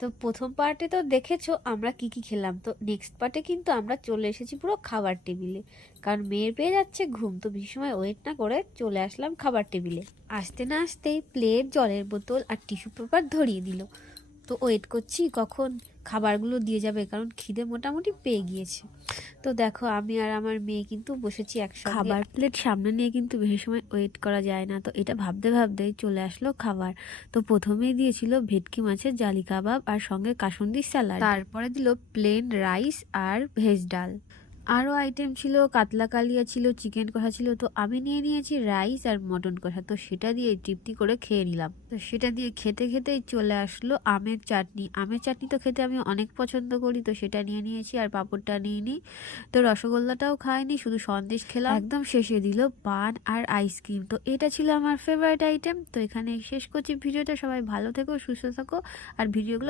তো প্রথম পার্টে তো দেখেছো আমরা কি কি খেলাম, তো নেক্সট পার্টে কিন্তু আমরা চলে এসেছি পুরো খাবার টেবিলে। কারণ মেয়ের পেয়ে যাচ্ছে ঘুম, তো বেশি সময় ওয়েট না করে চলে আসলাম খাবার টেবিলে। আসতে না আসতেই প্লেট, জলের বোতল আর টিস্যু পেপার ধরিয়ে দিল। তো ওয়েট করছি কখন খাবারগুলো দিয়ে যাবে, কারণ খিদে মোটামুটি পেয়ে গিয়েছে। তো দেখো আমি আর আমার মেয়ে কিন্তু বসেছি একসঙ্গে। খাবার প্লেট সামনে নিয়ে কিন্তু বেশি সময় ওয়েট করা যায় না, তো এটা ভাবতে ভাবতেই চলে আসলো খাবার। তো প্রথমেই দিয়েছিল ভেটকি মাছের জালি কাবাব আর সঙ্গে কাসুন্দির স্যালাড, তারপরে দিল প্লেন রাইস আর ভেজ ডাল। আরও আইটেম ছিল, কাতলা কালিয়া ছিল, চিকেন কষা ছিল। তো আমি নিয়ে নিয়েছি রাইস আর মটন কষা, তো সেটা দিয়ে তৃপ্তি করে খেয়ে নিলাম। তো সেটা দিয়ে খেতে খেতেই চলে আসলো আমের চাটনি। আমের চাটনি তো খেতে আমি অনেক পছন্দ করি, তো সেটা নিয়ে নিয়েছি আর পাঁপড়টা নিয়ে নিই। তো রসগোল্লাটাও খাইনি, শুধু সন্দেশ খেলাম। একদম শেষে দিল পান আর আইসক্রিম। তো এটা ছিল আমার ফেভারিট আইটেম। তো এখানে শেষ করছি ভিডিওটা। সবাই ভালো থেকো, সুস্থ থাকো আর ভিডিওগুলো